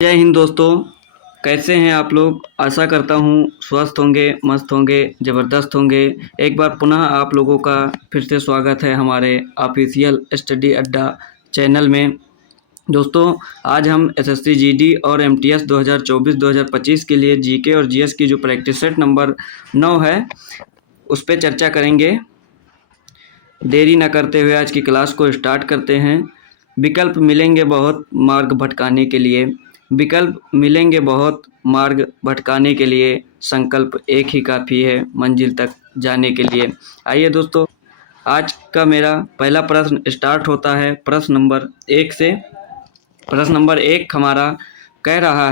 जय हिंद दोस्तों। कैसे हैं आप लोग? आशा करता हूँ स्वस्थ होंगे, मस्त होंगे, ज़बरदस्त होंगे। एक बार पुनः आप लोगों का फिर से स्वागत है हमारे ऑफिशियल स्टडी अड्डा चैनल में। दोस्तों, आज हम एसएससी जीडी और एमटीएस 2024-2025 के लिए जीके और जीएस की जो प्रैक्टिस सेट नंबर 9 है उस पर चर्चा करेंगे। देरी न करते हुए आज की क्लास को स्टार्ट करते हैं। विकल्प मिलेंगे बहुत मार्ग भटकाने के लिए, विकल्प मिलेंगे बहुत मार्ग भटकाने के लिए, संकल्प एक ही काफ़ी है मंजिल तक जाने के लिए। आइए दोस्तों, आज का मेरा पहला प्रश्न स्टार्ट होता है प्रश्न नंबर 1 से। प्रश्न नंबर 1 हमारा कह रहा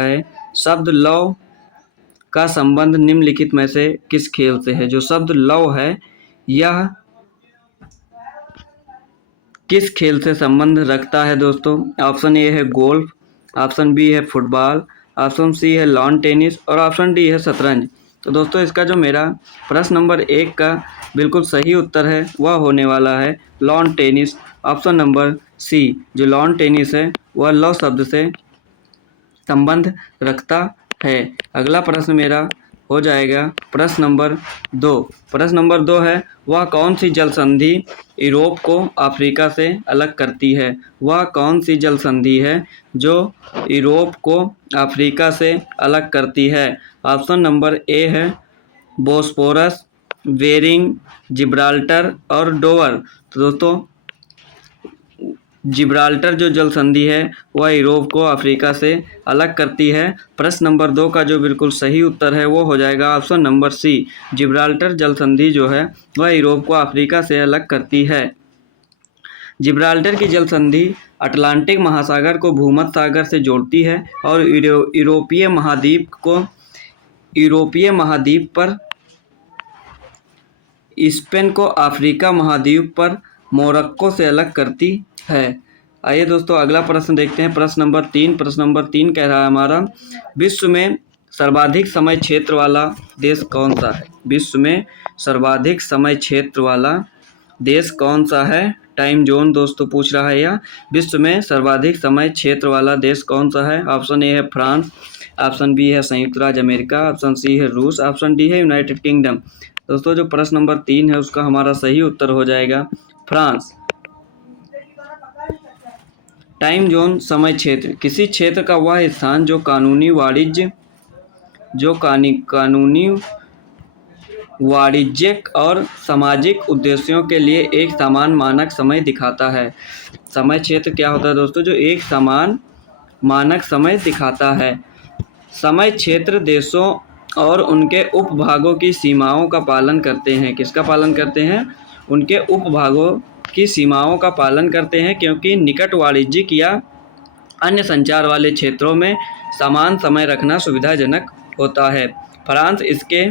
है, शब्द लव का संबंध निम्नलिखित में से किस खेल से है? जो शब्द लव है यह किस खेल से संबंध रखता है दोस्तों? ऑप्शन ए है गोल्फ, ऑप्शन बी है फुटबॉल, ऑप्शन सी है लॉन टेनिस और ऑप्शन डी है शतरंज। तो दोस्तों, इसका जो मेरा प्रश्न नंबर 1 का बिल्कुल सही उत्तर है वह होने वाला है lawn tennis. Option number C, जो लॉन टेनिस है वह लव शब्द से संबंध रखता है। अगला प्रश्न मेरा हो जाएगा प्रश्न नंबर 2। प्रश्न नंबर 2 है, वह कौन सी जल संधि यूरोप को अफ्रीका से अलग करती है? वह कौन सी जल संधि है जो यूरोप को अफ्रीका से अलग करती है? ऑप्शन नंबर ए है बोस्पोरस, बेरिंग, जिब्राल्टर और डोवर। तो दोस्तों, जिब्राल्टर जो जल संधि है वह यूरोप को अफ्रीका से अलग करती है। प्रश्न नंबर 2 का जो बिल्कुल सही उत्तर है वो हो जाएगा ऑप्शन नंबर सी, जिब्राल्टर जल संधि जो है वह यूरोप को अफ्रीका से अलग करती है। जिब्राल्टर की जल संधि अटलांटिक महासागर को भूमध्य सागर से जोड़ती है और यूरोपीय महाद्वीप पर स्पेन को अफ्रीका महाद्वीप पर मोरक्को से अलग करती है। आइए दोस्तों, अगला प्रश्न देखते हैं। प्रश्न नंबर 3। प्रश्न नंबर 3 कह रहा है हमारा, विश्व में सर्वाधिक समय क्षेत्र वाला देश कौन सा है? विश्व में सर्वाधिक समय क्षेत्र वाला देश कौन सा है? टाइम जोन दोस्तों पूछ रहा है यह। विश्व में सर्वाधिक समय क्षेत्र वाला देश कौन सा है? ऑप्शन ए है फ्रांस, ऑप्शन बी है संयुक्त राज्य अमेरिका, ऑप्शन सी है रूस, ऑप्शन डी है यूनाइटेड किंगडम। दोस्तों, जो प्रश्न नंबर 3 है उसका हमारा सही उत्तर हो जाएगा फ्रांस। टाइम जोन समय क्षेत्र, किसी क्षेत्र का वह स्थान जो कानूनी वाणिज्यिक और सामाजिक उद्देश्यों के लिए एक समान मानक समय दिखाता है। समय क्षेत्र क्या होता है दोस्तों? जो एक समान मानक समय दिखाता है। समय क्षेत्र देशों और उनके उपभागों की सीमाओं का पालन करते हैं। किसका पालन करते हैं? उनके उपभागों की सीमाओं का पालन करते हैं, क्योंकि निकट वाणिज्यिक या अन्य संचार वाले क्षेत्रों में समान समय रखना सुविधाजनक होता है। फ्रांस इसके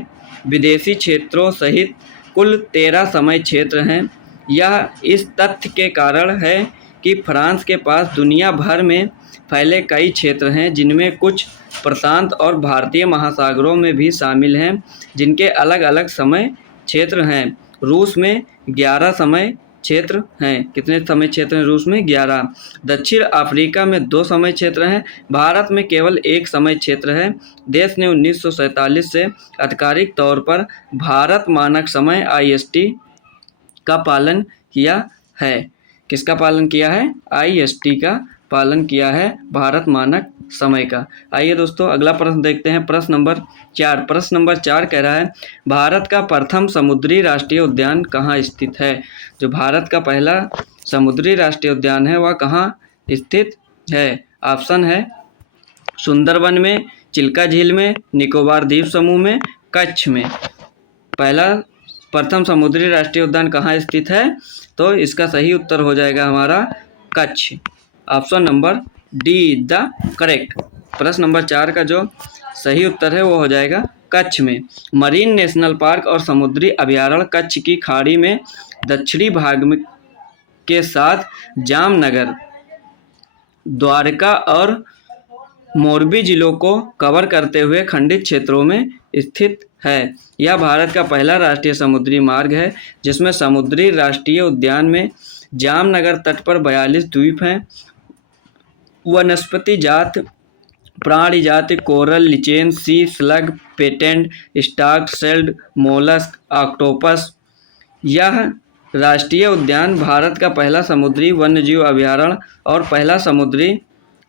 विदेशी क्षेत्रों सहित कुल 13 समय क्षेत्र हैं। यह इस तथ्य के कारण है कि फ्रांस के पास दुनिया भर में फैले कई क्षेत्र हैं, जिनमें कुछ प्रशांत और भारतीय महासागरों में भी शामिल हैं, जिनके अलग अलग समय क्षेत्र हैं। रूस में 11 समय क्षेत्र हैं। कितने समय क्षेत्र हैं रूस में? 11। दक्षिण अफ्रीका में 2 समय क्षेत्र हैं। भारत में केवल 1 समय क्षेत्र है। देश ने 1947 से आधिकारिक तौर पर भारत मानक समय IST का पालन किया है। किसका पालन किया है? IST का पालन किया है, भारत मानक समय का। आइए दोस्तों, अगला प्रश्न देखते हैं। प्रश्न नंबर 4। प्रश्न नंबर 4 कह रहा है, भारत का प्रथम समुद्री राष्ट्रीय उद्यान कहाँ स्थित है? जो भारत का पहला समुद्री राष्ट्रीय उद्यान है वह कहाँ स्थित है? ऑप्शन है सुंदरबन में, चिल्का झील में, निकोबार द्वीप समूह में, कच्छ में। प्रथम समुद्री राष्ट्रीय उद्यान कहाँ स्थित है? तो इसका सही उत्तर हो जाएगा हमारा Kutch. Option number D is the correct. प्रश्न नंबर 4 का जो सही उत्तर है वो हो जाएगा कच्छ में। मरीन नेशनल पार्क और समुद्री अभयारण्य कच्छ की खाड़ी में दक्षिणी भाग में के साथ जामनगर, द्वारका और मोरबी जिलों को कवर करते हुए खंडित क्षेत्रों में स्थित है। यह भारत का पहला राष्ट्रीय समुद्री मार्ग है जिसमें समुद्री राष्ट्रीय उद्यान में जामनगर तट पर 42 द्वीप हैं। वनस्पति जात, प्राणी जाति कोरल, लिचेन, सी स्लग, पेटेंट, स्टार्क शेल्ड, मोलस्क, ऑक्टोपस। यह राष्ट्रीय उद्यान भारत का पहला समुद्री वन्यजीव अभयारण्य और पहला समुद्री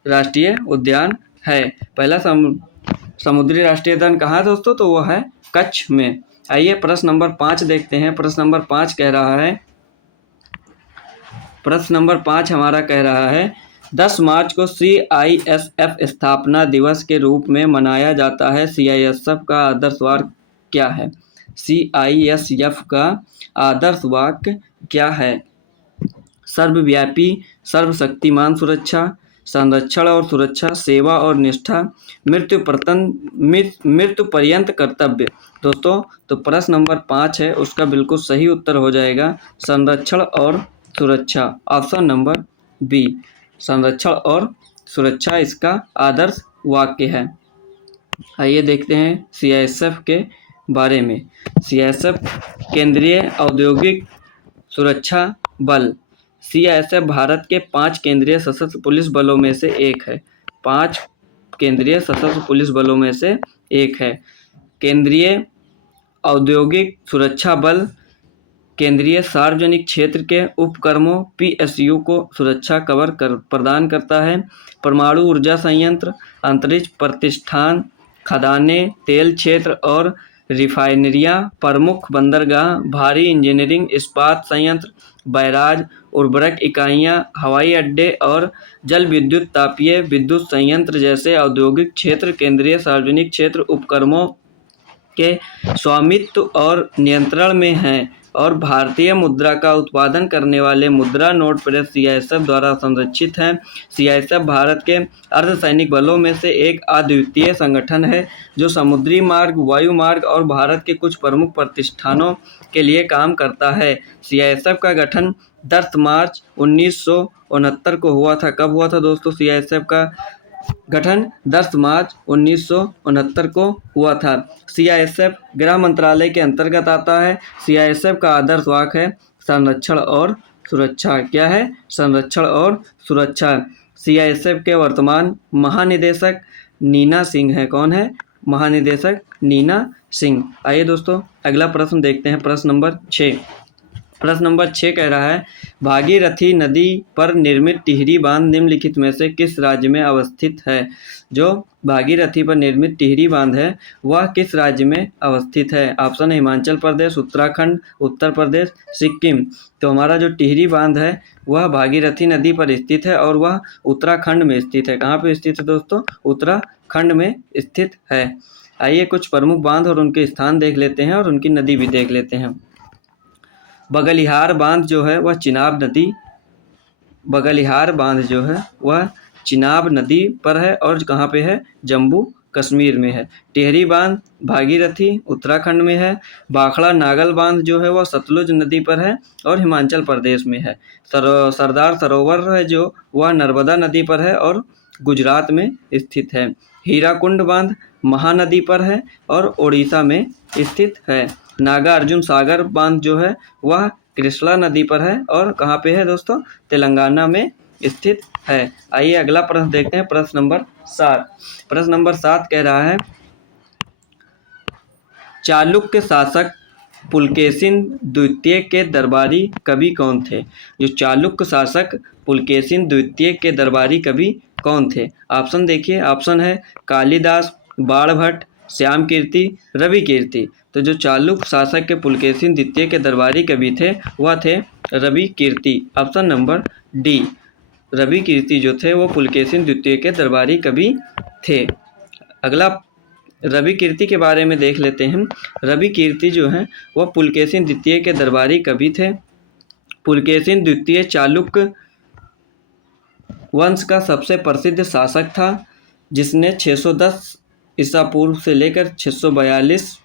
राष्ट्रीय उद्यान है। पहला समुद्री राष्ट्रीय उद्यान कहाँ है दोस्तों? तो वह है कच्छ में। आइए प्रश्न नंबर 5 देखते हैं। प्रश्न नंबर 5 कह रहा है, प्रश्न नंबर 5 हमारा कह रहा है 10 मार्च को CISF स्थापना दिवस के रूप में मनाया जाता है। CISF का आदर्श वाक्य क्या है? CISF का आदर्श वाक्य क्या है? सर्वव्यापी, सर्वशक्तिमान सुरक्षा, संरक्षण और सुरक्षा, सेवा और निष्ठा, मृत्यु पर्यंत कर्तव्य। दोस्तों तो प्रश्न नंबर 5 है, उसका बिल्कुल सही उत्तर हो जाएगा संरक्षण और सुरक्षा। ऑप्शन नंबर बी, संरक्षण और सुरक्षा इसका आदर्श वाक्य है। आइए देखते हैं CISF के बारे में। CISF केंद्रीय औद्योगिक सुरक्षा बल। CISF भारत के 5 केंद्रीय सशस्त्र पुलिस बलों में से एक है। 5 केंद्रीय सशस्त्र पुलिस बलों में से एक है। केंद्रीय औद्योगिक सुरक्षा बल केंद्रीय सार्वजनिक क्षेत्र के उपक्रमों PSU को सुरक्षा कवर प्रदान करता है। परमाणु ऊर्जा संयंत्र, अंतरिक्ष प्रतिष्ठान, खदानें, तेल क्षेत्र और रिफाइनरियां, प्रमुख बंदरगाह, भारी इंजीनियरिंग इस्पात संयंत्र, बैराज, उर्वरक इकाइयां, हवाई अड्डे और जल विद्युत तापीय विद्युत संयंत्र जैसे औद्योगिक क्षेत्र केंद्रीय सार्वजनिक क्षेत्र उपक्रमों के स्वामित्व और नियंत्रण में हैं और भारतीय मुद्रा का उत्पादन करने वाले मुद्रा नोट प्रेस CISF द्वारा संरक्षित हैं। CISF भारत के अर्धसैनिक बलों में से एक अद्वितीय संगठन है जो समुद्री मार्ग, वायु मार्ग और भारत के कुछ प्रमुख प्रतिष्ठानों के लिए काम करता है। CISF का गठन 10 मार्च 1969 को हुआ था। कब हुआ था दोस्तों? CISF का गठन 10 मार्च 1969 को हुआ था। CISF गृह मंत्रालय के अंतर्गत आता है। CISF का आदर्श वाक्य है संरक्षण और सुरक्षा। क्या है? संरक्षण और सुरक्षा। CISF के वर्तमान महानिदेशक नीना सिंह है। कौन है? महानिदेशक नीना सिंह। आइए दोस्तों अगला प्रश्न देखते हैं। प्रश्न नंबर 6। प्रश्न नंबर 6 कह रहा है भागीरथी नदी पर निर्मित टिहरी बांध निम्नलिखित में से किस राज्य में अवस्थित है? जो भागीरथी पर निर्मित टिहरी बांध है वह किस राज्य में अवस्थित है? ऑप्शन है हिमाचल प्रदेश, उत्तराखंड, उत्तर प्रदेश, सिक्किम। तो हमारा जो टिहरी बांध है वह भागीरथी नदी पर स्थित है और वह उत्तराखंड में स्थित है। कहाँ पे स्थित है दोस्तों? उत्तराखंड में स्थित है। आइए कुछ प्रमुख बांध और उनके स्थान देख लेते हैं और उनकी नदी भी देख लेते हैं। बगलिहार बांध जो है वह चिनाब नदी, बगलिहार बांध जो है वह चिनाब नदी पर है और कहाँ पे है? जम्मू कश्मीर में है। टिहरी बांध भागीरथी उत्तराखंड में है। भाखड़ा नागल बांध जो है वह सतलुज नदी पर है और हिमाचल प्रदेश में है। सरदार सरोवर है जो वह नर्मदा नदी पर है और गुजरात में स्थित है। हीराकुंड बांध महानदी पर है और ओडिशा में स्थित है। नागार्जुन सागर बांध जो है वह कृष्णा नदी पर है और कहाँ पे है दोस्तों? तेलंगाना में स्थित है। आइए अगला प्रश्न देखते हैं। प्रश्न नंबर 7। प्रश्न नंबर 7 कह रहा है चालुक्य शासक पुलकेशिन द्वितीय के दरबारी कवि कौन थे? जो चालुक्य शासक पुलकेशिन द्वितीय के दरबारी कवि कौन थे? ऑप्शन देखिए। ऑप्शन है कालिदास, बाणभट्ट, श्याम कीर्ति, रवि कीर्ति। तो जो चालुक्य शासक के पुलकेशिन द्वितीय के दरबारी कवि थे वह थे रवि कीर्ति। ऑप्शन नंबर डी, रवि कीर्ति जो थे वो पुलकेशिन द्वितीय के दरबारी कवि थे। अगला रवि कीर्ति के बारे में देख लेते हैं। रवि कीर्ति जो हैं वह पुलकेशिन द्वितीय के दरबारी कवि थे। पुलकेशिन द्वितीय चालुक्य वंश का सबसे प्रसिद्ध शासक था जिसने 610 ईसा पूर्व से लेकर 642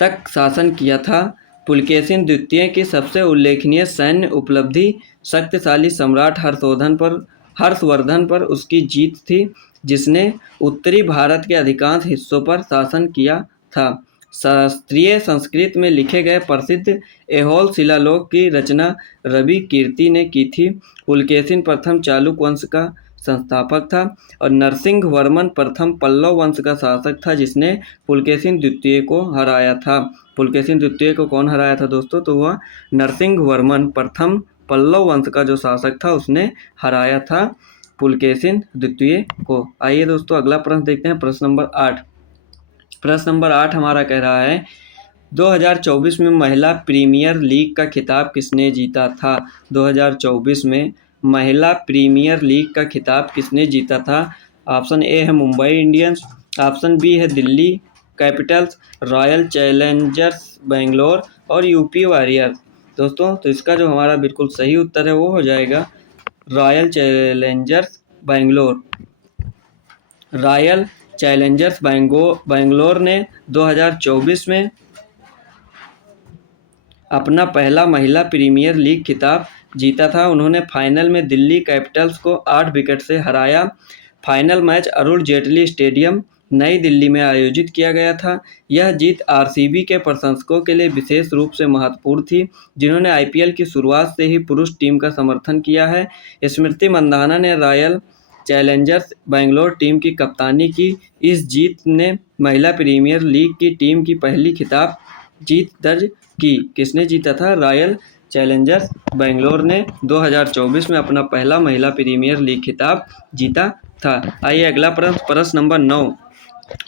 तक शासन किया था। पुलकेशिन द्वितीय की सबसे उल्लेखनीय सैन्य उपलब्धि शक्तिशाली सम्राट हर्षवर्धन पर उसकी जीत थी जिसने उत्तरी भारत के अधिकांश हिस्सों पर शासन किया था। शास्त्रीय संस्कृत में लिखे गए प्रसिद्ध ऐहोल शिलालेख की रचना रवि कीर्ति ने की थी। पुलकेशिन प्रथम चालुक्य वंश का संस्थापक था और नरसिंहवर्मन प्रथम पल्लव वंश का शासक था, जिसने पुलकेशिन द्वितीय को हराया था। पुलकेशिन द्वितीय को कौन हराया था दोस्तों? तो वह नरसिंहवर्मन प्रथम पल्लव वंश का जो शासक था उसने हराया था पुलकेशिन द्वितीय को। आइए दोस्तों अगला प्रश्न देखते हैं, प्रश्न नंबर 8। प्रश्न नंबर 8 हमारा कह रहा है 2024 में महिला प्रीमियर लीग का खिताब किसने जीता था? 2024 में महिला प्रीमियर लीग का खिताब किसने जीता था? ऑप्शन ए है मुंबई इंडियंस, ऑप्शन बी है Delhi Capitals, royal Challengers Bangalore और यूपी वॉरियर्स। दोस्तों तो इसका जो हमारा बिल्कुल सही उत्तर है वो हो जाएगा royal Challengers Bangalore. Royal Challengers Bangalore ने 2024 में अपना पहला महिला प्रीमियर लीग खिताब जीता था। उन्होंने फाइनल में दिल्ली कैपिटल्स को 8 विकेट से हराया। Final match Arun Jaitley stadium नई दिल्ली में आयोजित किया गया था। यह जीत आरसीबी के प्रशंसकों के लिए विशेष रूप से महत्वपूर्ण थी, जिन्होंने आईपीएल की शुरुआत से ही पुरुष टीम का समर्थन किया है। स्मृति मंदाना ने रॉयल चैलेंजर्स बेंगलोर टीम की कप्तानी की। इस जीत ने महिला प्रीमियर लीग की टीम की पहली खिताब जीत दर्ज की। किसने जीता था? रॉयल चैलेंजर्स बेंगलोर ने 2024 में अपना पहला महिला प्रीमियर लीग खिताब जीता था। आइए अगला प्रश्न नंबर 9।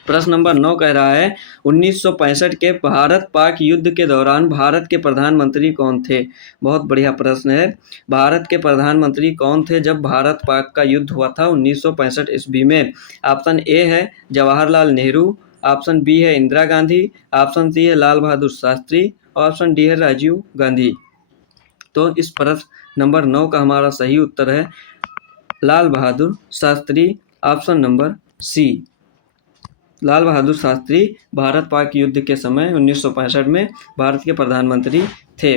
प्रश्न नंबर 9 कह रहा है 1965 के भारत पाक युद्ध के दौरान भारत के प्रधानमंत्री कौन थे? बहुत बढ़िया प्रश्न है। भारत के प्रधानमंत्री कौन थे जब भारत पाक का युद्ध हुआ था 1965 ईस्वी में? ऑप्शन ए है जवाहरलाल नेहरू, ऑप्शन बी है इंदिरा गांधी, ऑप्शन सी है लाल बहादुर शास्त्री और ऑप्शन डी है राजीव गांधी। तो इस प्रश्न नंबर 9 का हमारा सही उत्तर है लाल बहादुर शास्त्री, ऑप्शन नंबर सी। लाल बहादुर शास्त्री भारत पाक युद्ध के समय 1965 में भारत के प्रधानमंत्री थे।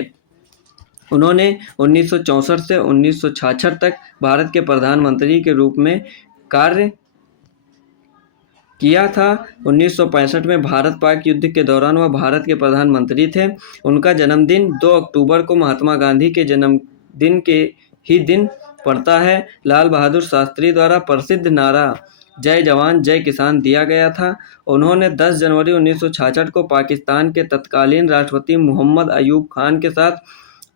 उन्होंने 1964 से 1966 तक भारत के प्रधानमंत्री के रूप में कार्य किया था। 1965 में भारत पाक युद्ध के दौरान वह भारत के प्रधानमंत्री थे। उनका जन्मदिन 2 अक्टूबर को महात्मा गांधी के जन्मदिन के ही दिन पड़ता है। लाल बहादुर शास्त्री द्वारा प्रसिद्ध नारा जय जवान जय किसान दिया गया था। उन्होंने 10 जनवरी 1966 को पाकिस्तान के तत्कालीन राष्ट्रपति मोहम्मद अयूब खान के साथ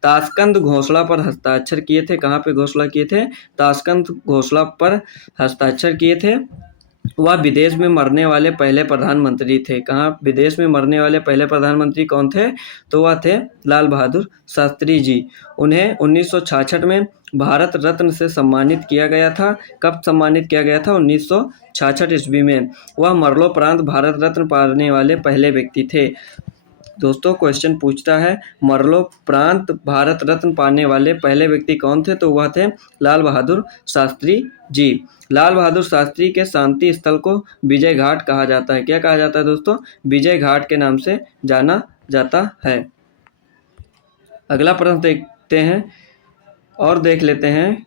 ताशकंद घोषणा पर हस्ताक्षर किए थे। कहाँ पे घोषणा किए थे? ताशकंद घोषणा पर हस्ताक्षर किए थे। वह विदेश में मरने वाले पहले प्रधानमंत्री थे। कहाँ विदेश में मरने वाले पहले प्रधानमंत्री कौन थे? तो वह थे लाल बहादुर शास्त्री जी। उन्हें 1966 में भारत रत्न से सम्मानित किया गया था। कब सम्मानित किया गया था? 1966 ईस्वी में। वह मरणोपरांत भारत रत्न पाने वाले पहले व्यक्ति थे। दोस्तों क्वेश्चन पूछता है मरणोपरांत भारत रत्न पाने वाले पहले व्यक्ति कौन थे? तो वह थे लाल बहादुर शास्त्री जी। लाल बहादुर शास्त्री के शांति स्थल को विजय घाट कहा जाता है। क्या कहा जाता है दोस्तों? विजय घाट के नाम से जाना जाता है। अगला प्रश्न देखते हैं और देख लेते हैं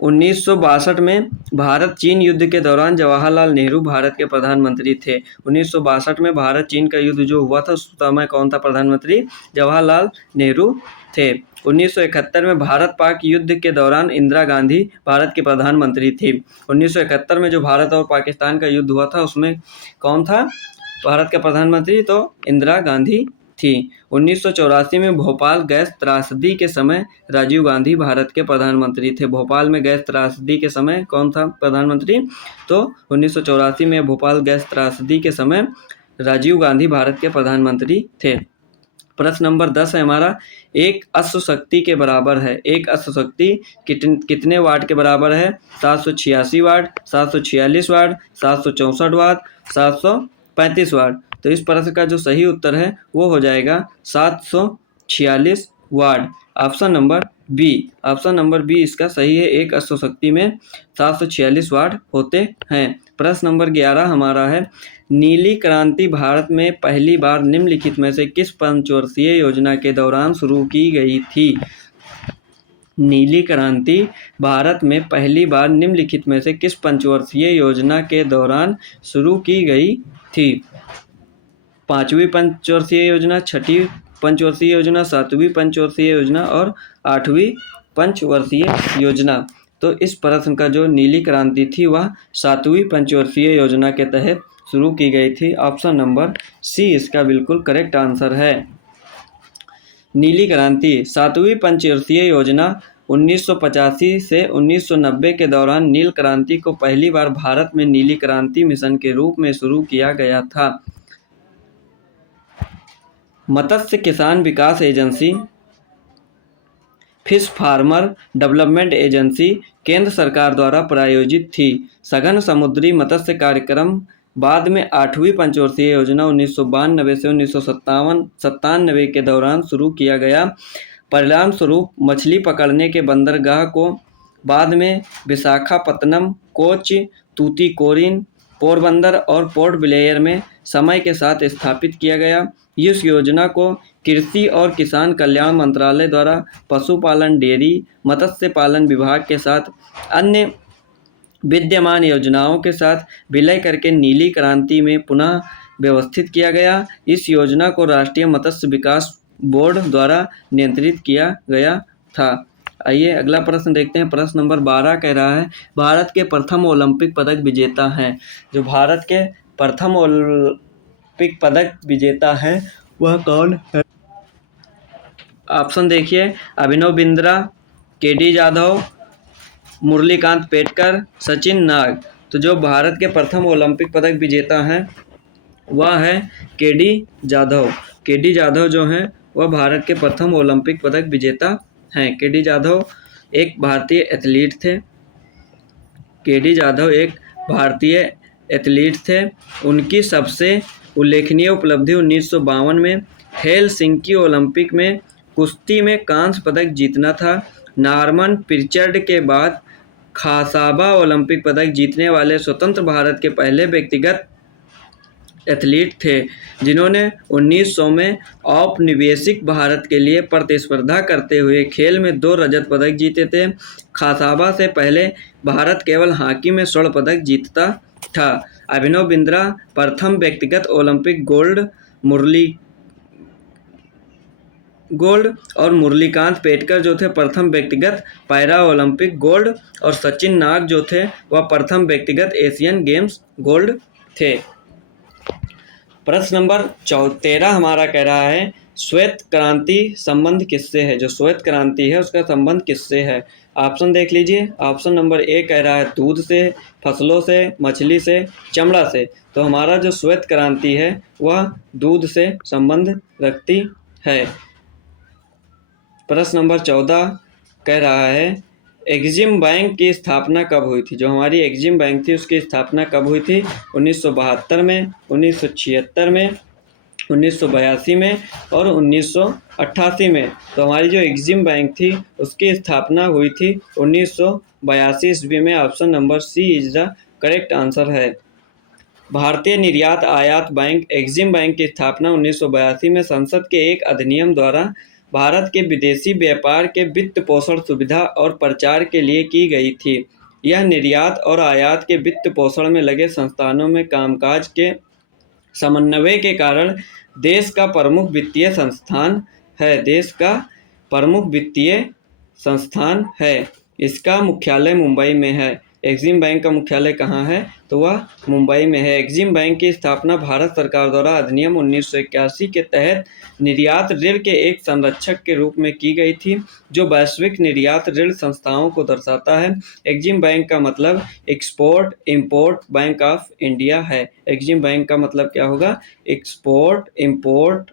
1962 में भारत चीन युद्ध के दौरान जवाहरलाल नेहरू भारत के प्रधानमंत्री थे। 1962 में भारत चीन का युद्ध जो हुआ था उस समय कौन था प्रधानमंत्री? जवाहरलाल नेहरू थे। 1971 में भारत पाक युद्ध के दौरान इंदिरा गांधी भारत की प्रधानमंत्री थी। 1971 में जो भारत और पाकिस्तान का युद्ध हुआ था उसमें कौन था भारत का प्रधानमंत्री? तो इंदिरा गांधी थी। 1984 में भोपाल गैस त्रासदी के समय राजीव गांधी भारत के प्रधानमंत्री थे। भोपाल में गैस त्रासदी के समय कौन था प्रधानमंत्री? तो 1984 में भोपाल गैस त्रासदी के समय राजीव गांधी भारत के प्रधानमंत्री थे। प्रश्न नंबर 10 है हमारा एक अश्वशक्ति के बराबर है। एक अश्वशक्ति कितने वाट के बराबर है? 786 वाट, 746 वाट, 764 वाट, 735 वाट। तो इस प्रश्न का जो सही उत्तर है वो हो जाएगा 746 watt. Option number B. Option number B इसका सही है। एक अश्वशक्ति में 746 वाट होते हैं। प्रश्न नंबर 11 हमारा है नीली क्रांति भारत में पहली बार निम्नलिखित में से किस पंचवर्षीय योजना के दौरान शुरू की गई थी? नीली क्रांति भारत में पहली बार निम्नलिखित में से किस पंचवर्षीय योजना के दौरान शुरू की गई थी? 5वीं पंचवर्षीय योजना, 6ठी पंचवर्षीय योजना, 7वीं पंचवर्षीय योजना और 8वीं पंचवर्षीय योजना। तो इस प्रश्न का जो नीली क्रांति थी वह 7वीं पंचवर्षीय योजना के तहत शुरू की गई थी। ऑप्शन नंबर सी इसका बिल्कुल करेक्ट आंसर है। नीली क्रांति 7वीं पंचवर्षीय योजना 1985 से 1990 के दौरान नील क्रांति को पहली बार भारत में नीली क्रांति मिशन के रूप में शुरू किया गया था। मत्स्य किसान विकास agency, fish farmer development agency केंद्र सरकार द्वारा प्रायोजित थी। सघन समुद्री मत्स्य कार्यक्रम बाद में 8वीं पंचवर्षीय योजना 1992 से 1997 के दौरान शुरू किया गया। परिणाम स्वरूप मछली पकड़ने के बंदरगाह को बाद में विशाखापत्तनम, कोच्चि, तूतीकोरिन, पोरबंदर और पोर्ट ब्लेयर में समय के साथ स्थापित किया गया। इस योजना को कृषि और किसान कल्याण मंत्रालय द्वारा पशुपालन, डेयरी, मत्स्य पालन विभाग के साथ अन्य विद्यमान योजनाओं के साथ विलय करके नीली क्रांति में पुनः व्यवस्थित किया गया। इस योजना को राष्ट्रीय मत्स्य विकास बोर्ड द्वारा नियंत्रित किया गया था। आइए अगला प्रश्न देखते हैं। प्रश्न नंबर 12 कह रहा है, भारत के प्रथम ओलंपिक पदक विजेता हैं। जो भारत के प्रथम ओलंपिक पदक विजेता है वह कौन है? ऑप्शन देखिए, अभिनव बिंद्रा, के.डी. जाधव, मुरलीकांत पेटकर, सचिन नाग। तो जो भारत के प्रथम ओलंपिक पदक विजेता हैं वह है के.डी. जाधव। के.डी. जाधव जो हैं वह भारत के प्रथम ओलंपिक पदक विजेता हैं। के.डी. जाधव एक भारतीय एथलीट थे। के.डी. जाधव एक भारतीय एथलीट थे। उनकी सबसे उल्लेखनीय उपलब्धि 1952 में हेलसिंकी ओलंपिक में कुश्ती में कांस्य पदक जीतना था। नॉर्मन पिर्चर्ड के बाद खासाबा ओलंपिक पदक जीतने वाले स्वतंत्र भारत के पहले व्यक्तिगत एथलीट थे, जिन्होंने 1900 में औपनिवेशिक भारत के लिए प्रतिस्पर्धा करते हुए खेल में 2 रजत पदक जीते थे। खासाबा से पहले भारत केवल हॉकी में स्वर्ण पदक जीतता था। अभिनव बिंद्रा प्रथम व्यक्तिगत ओलंपिक गोल्ड और मुरलीकांत पेटकर जो थे प्रथम व्यक्तिगत पैरा ओलंपिक गोल्ड और सचिन नाग जो थे वह प्रथम व्यक्तिगत एशियन गेम्स गोल्ड थे। प्रश्न नंबर 13 हमारा कह रहा है, श्वेत क्रांति संबंध किससे है? जो श्वेत क्रांति है उसका संबंध किससे है? ऑप्शन देख लीजिए। ऑप्शन नंबर ए कह रहा है दूध से, फसलों से, मछली से, चमड़ा से। तो हमारा जो श्वेत क्रांति है वह दूध से संबंध रखती है। प्रश्न नंबर 14 कह रहा है, एग्जिम बैंक की स्थापना कब हुई थी? जो हमारी एग्जिम बैंक थी उसकी स्थापना कब हुई थी? 1972 में, 1976 में, 1982 में और 1988 में। तो हमारी जो एग्जिम बैंक थी उसकी स्थापना हुई थी 1982 ईस्वी में। Option number C is the correct answer है। भारतीय निर्यात आयात बैंक एग्जिम बैंक की स्थापना 1982 में संसद के एक अधिनियम द्वारा भारत के विदेशी व्यापार के वित्त पोषण सुविधा और प्रचार के लिए की गई थी। यह निर्यात और आयात के वित्त पोषण में लगे संस्थानों में कामकाज के समन्वय के कारण देश का प्रमुख वित्तीय संस्थान है। देश का प्रमुख वित्तीय संस्थान है। इसका मुख्यालय मुंबई में है। एग्जिम बैंक का मुख्यालय कहाँ है? तो वह मुंबई में है। एग्जिम बैंक की स्थापना भारत सरकार द्वारा अधिनियम 1981 के तहत निर्यात ऋण के एक संरक्षक के रूप में की गई थी, जो वैश्विक निर्यात ऋण संस्थाओं को दर्शाता है। एग्जिम बैंक का मतलब export import bank of India है। एग्जिम बैंक का मतलब क्या होगा? Export import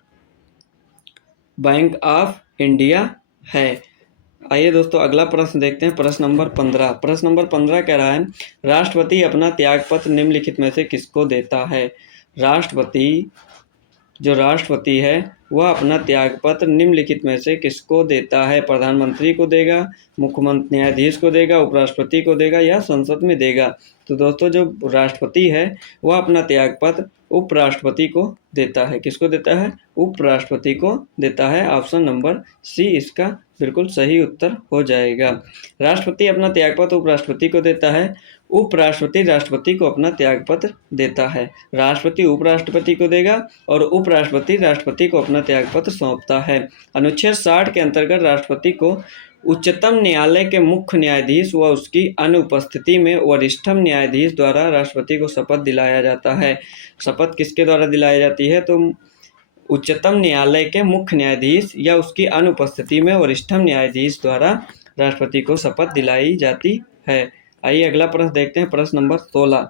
bank of India है। आइए दोस्तों अगला प्रश्न देखते हैं। प्रश्न नंबर 15। प्रश्न नंबर 15 कह रहा है, राष्ट्रपति अपना त्यागपत्र निम्नलिखित में से किसको देता है? राष्ट्रपति है वह अपना त्यागपत्र निम्नलिखित में से किसको देता है? प्रधानमंत्री को देगा, मुख्यमंत्री न्यायाधीश को देगा, उपराष्ट्रपति को देगा या संसद में देगा? तो दोस्तों जो राष्ट्रपति है वह अपना त्यागपत्र उपराष्ट्रपति को देता है। किसको देता है? उपराष्ट्रपति को देता है। ऑप्शन नंबर सी इसका बिल्कुल सही उत्तर हो जाएगा। राष्ट्रपति अपना त्यागपत्र उपराष्ट्रपति को देता है, उपराष्ट्रपति राष्ट्रपति को अपना त्यागपत्र देता है। राष्ट्रपति उपराष्ट्रपति को देगा और उपराष्ट्रपति राष्ट्रपति को अपना त्यागपत्र सौंपता है। अनुच्छेद 60 के अंतर्गत राष्ट्रपति को उच्चतम न्यायालय के मुख्य न्यायाधीश व उसकी अनुपस्थिति में वरिष्ठतम न्यायाधीश द्वारा राष्ट्रपति को शपथ दिलाया जाता है। शपथ किसके द्वारा दिलाई जाती है? तो उच्चतम न्यायालय के मुख्य न्यायाधीश या उसकी अनुपस्थिति में वरिष्ठतम न्यायाधीश द्वारा राष्ट्रपति को शपथ दिलाई जाती है। आइए अगला प्रश्न देखते हैं, प्रश्न नंबर 16।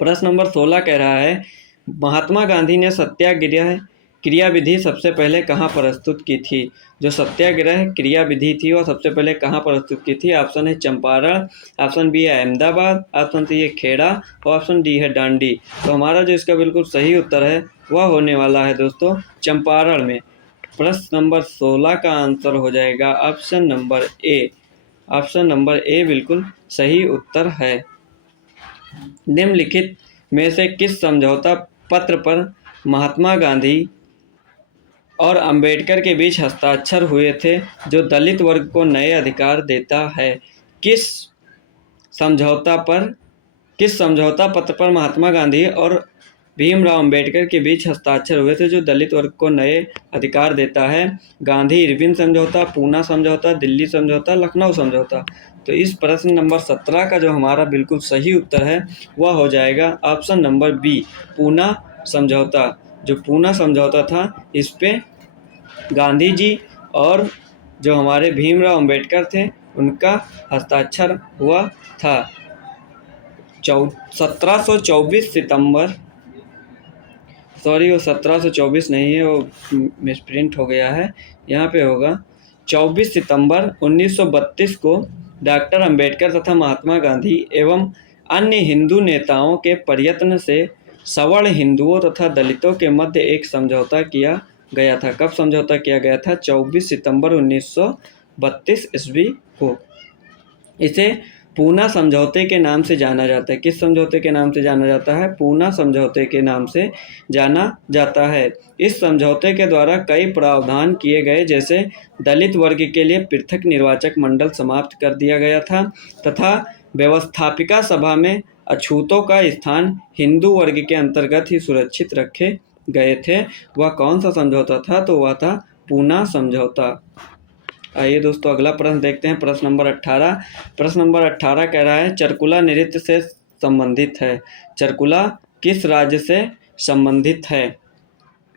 प्रश्न नंबर 16 कह रहा है, महात्मा गांधी ने सत्याग्रह क्रियाविधि सबसे पहले कहाँ प्रस्तुत की थी? जो सत्याग्रह क्रियाविधि थी वह सबसे पहले कहाँ प्रस्तुत की थी? ऑप्शन है चंपारण, ऑप्शन बी है अहमदाबाद, ऑप्शन सी है खेड़ा और ऑप्शन डी है डांडी। तो हमारा जो इसका बिल्कुल सही उत्तर है वह होने वाला है दोस्तों चंपारण में। प्रश्न नंबर 16 का आंसर हो जाएगा option number A. Option number A बिल्कुल सही उत्तर है। निम्नलिखित में से किस समझौता पत्र पर महात्मा गांधी और अंबेडकर के बीच हस्ताक्षर हुए थे जो दलित वर्ग को नए अधिकार देता है? किस समझौता पत्र पर महात्मा गांधी और भीमराव अंबेडकर के बीच हस्ताक्षर हुए थे जो दलित वर्ग को नए अधिकार देता है? गांधी इरविन समझौता, पूना समझौता, दिल्ली समझौता, लखनऊ समझौता। तो इस प्रश्न नंबर 17 का जो हमारा बिल्कुल सही उत्तर है वह हो जाएगा ऑप्शन नंबर बी, पूना समझौता। जो पूना समझौता था इस पे गांधी जी और जो हमारे भीमराव अंबेडकर थे उनका हस्ताक्षर हुआ था। 1724 सितंबर, सॉरी वो 1724 नहीं है, वो मिसप्रिंट हो गया है, यहाँ पे होगा 24 सितंबर 1932 को डॉक्टर अंबेडकर तथा महात्मा गांधी एवं अन्य हिंदू नेताओं के प्रयत्न से सवर्ण हिंदुओं तथा दलितों के मध्य एक समझौता किया गया था। कब समझौता किया गया था? 24 सितंबर 1932 ईस्वी को। इसे पूना समझौते के नाम से जाना जाता है। किस समझौते के नाम से जाना जाता है? पूना समझौते के नाम से जाना जाता है। इस समझौते के द्वारा कई प्रावधान किए गए, जैसे दलित वर्ग के लिए पृथक निर्वाचक मंडल समाप्त कर दिया गया था तथा व्यवस्थापिका सभा में अछूतों का स्थान हिंदू वर्ग के अंतर्गत ही सुरक्षित रखे गए थे। वह कौन सा समझौता था? तो वह था पूना समझौता। आइए दोस्तों अगला प्रश्न देखते हैं, प्रश्न नंबर 18। प्रश्न नंबर 18 कह रहा है, चरकुला नृत्य से संबंधित है। चरकुला किस राज्य से संबंधित है?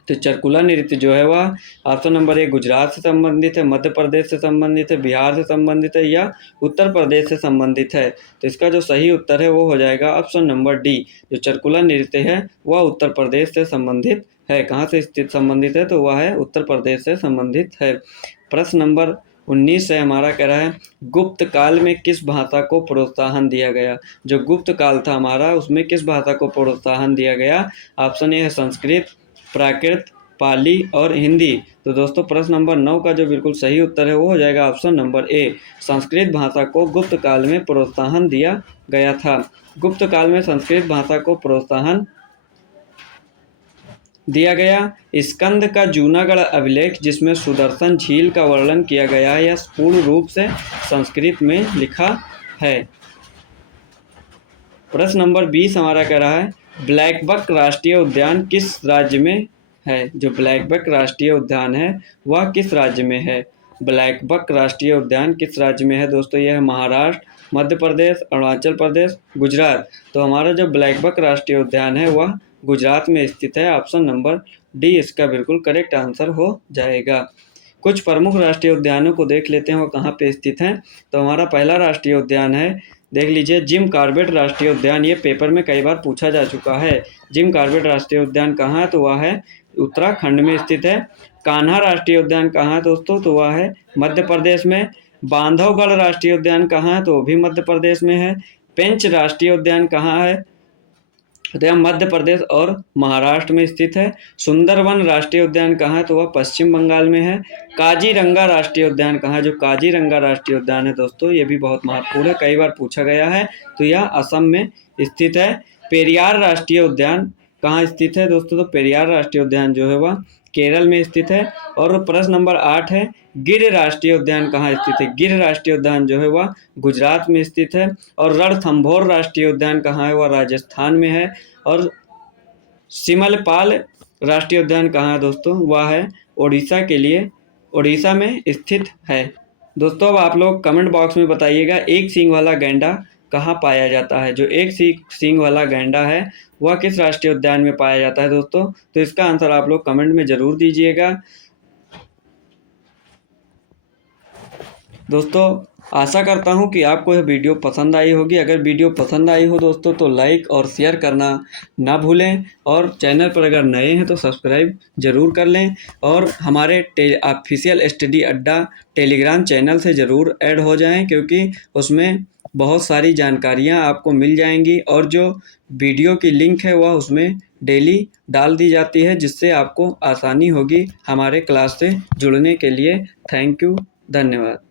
तो चरकुला नृत्य जो है वह ऑप्शन नंबर ए गुजरात से संबंधित है, मध्य प्रदेश से संबंधित है, बिहार से संबंधित है या उत्तर प्रदेश से संबंधित है? तो इसका जो सही उत्तर है वो हो जाएगा ऑप्शन नंबर डी। जो चरकुला नृत्य है वह उत्तर प्रदेश से संबंधित है। कहाँ से स्थित संबंधित है? तो वह है उत्तर प्रदेश से संबंधित है। प्रश्न नंबर 19 है हमारा, कह रहा है, गुप्त काल में किस भाषा को प्रोत्साहन दिया गया? जो गुप्त काल था हमारा उसमें किस भाषा को प्रोत्साहन दिया गया? ऑप्शन ए है संस्कृत, प्राकृत, पाली और हिंदी। तो दोस्तों प्रश्न नंबर 9 का जो बिल्कुल सही उत्तर है वो हो जाएगा ऑप्शन नंबर ए, संस्कृत भाषा को गुप्त काल में प्रोत्साहन दिया गया था। गुप्त काल में संस्कृत भाषा को प्रोत्साहन दिया गया। स्कंद का जूनागढ़ अभिलेख जिसमें सुदर्शन झील का वर्णन किया गया है, यह पूर्ण रूप से संस्कृत में लिखा है। प्रश्न नंबर 20 हमारा कह रहा है, ब्लैकबक राष्ट्रीय उद्यान किस राज्य में है? जो ब्लैकबक राष्ट्रीय उद्यान है वह किस राज्य में है? ब्लैकबक राष्ट्रीय उद्यान किस राज्य में है दोस्तों? यह है महाराष्ट्र, मध्य प्रदेश, अरुणाचल प्रदेश, गुजरात। तो हमारा जो ब्लैकबक राष्ट्रीय उद्यान है वह गुजरात में स्थित है। ऑप्शन नंबर डी इसका बिल्कुल करेक्ट आंसर हो जाएगा। कुछ प्रमुख राष्ट्रीय उद्यानों को देख लेते हैं वो कहाँ पे स्थित हैं। तो हमारा पहला राष्ट्रीय उद्यान है, देख लीजिए, जिम कॉर्बेट राष्ट्रीय उद्यान। ये पेपर में कई बार पूछा जा चुका है। जिम कॉर्बेट राष्ट्रीय उद्यान कहाँ है? तो वह है उत्तराखंड में स्थित है। कान्हा राष्ट्रीय उद्यान कहाँ है दोस्तों? तो वह है मध्य प्रदेश में। बांधवगढ़ राष्ट्रीय उद्यान कहाँ है? तो वो भी मध्य प्रदेश में है। पेंच राष्ट्रीय उद्यान कहाँ है? तो यह मध्य प्रदेश और महाराष्ट्र में स्थित है। सुंदरवन राष्ट्रीय उद्यान कहाँ है? तो वह पश्चिम बंगाल में है। काजीरंगा राष्ट्रीय उद्यान कहाँ है? जो काजीरंगा राष्ट्रीय उद्यान है दोस्तों ये भी बहुत महत्वपूर्ण है, कई बार पूछा गया है। तो यह असम में स्थित है। पेरियार राष्ट्रीय उद्यान कहाँ स्थित है दोस्तों? तो पेरियार राष्ट्रीय उद्यान जो है वह केरल में स्थित है। और प्रश्न नंबर 8 है, गिर राष्ट्रीय उद्यान कहाँ स्थित है? गिर राष्ट्रीय उद्यान जो है वह गुजरात में स्थित है। और रणथंभौर राष्ट्रीय उद्यान कहाँ है? वह राजस्थान में है। और सिमलपाल राष्ट्रीय उद्यान कहाँ है दोस्तों? वह है उड़ीसा में स्थित है। दोस्तों अब आप लोग कमेंट बॉक्स में बताइएगा, एक सींग वाला गैंडा कहाँ पाया जाता है? जो एक सींग वाला गैंडा है वह किस राष्ट्रीय उद्यान में पाया जाता है दोस्तों? तो इसका आंसर आप लोग कमेंट में ज़रूर दीजिएगा। दोस्तों आशा करता हूं कि आपको यह वीडियो पसंद आई होगी। अगर वीडियो पसंद आई हो दोस्तों तो लाइक और शेयर करना ना भूलें, और चैनल पर अगर नए हैं तो सब्सक्राइब ज़रूर कर लें, और हमारे ऑफिशियल स्टडी अड्डा टेलीग्राम चैनल से ज़रूर ऐड हो जाएं, क्योंकि उसमें बहुत सारी जानकारियां आपको मिल जाएंगी, और जो वीडियो की लिंक है वह उसमें डेली डाल दी जाती है, जिससे आपको आसानी होगी हमारे क्लास से जुड़ने के लिए। थैंक यू, धन्यवाद।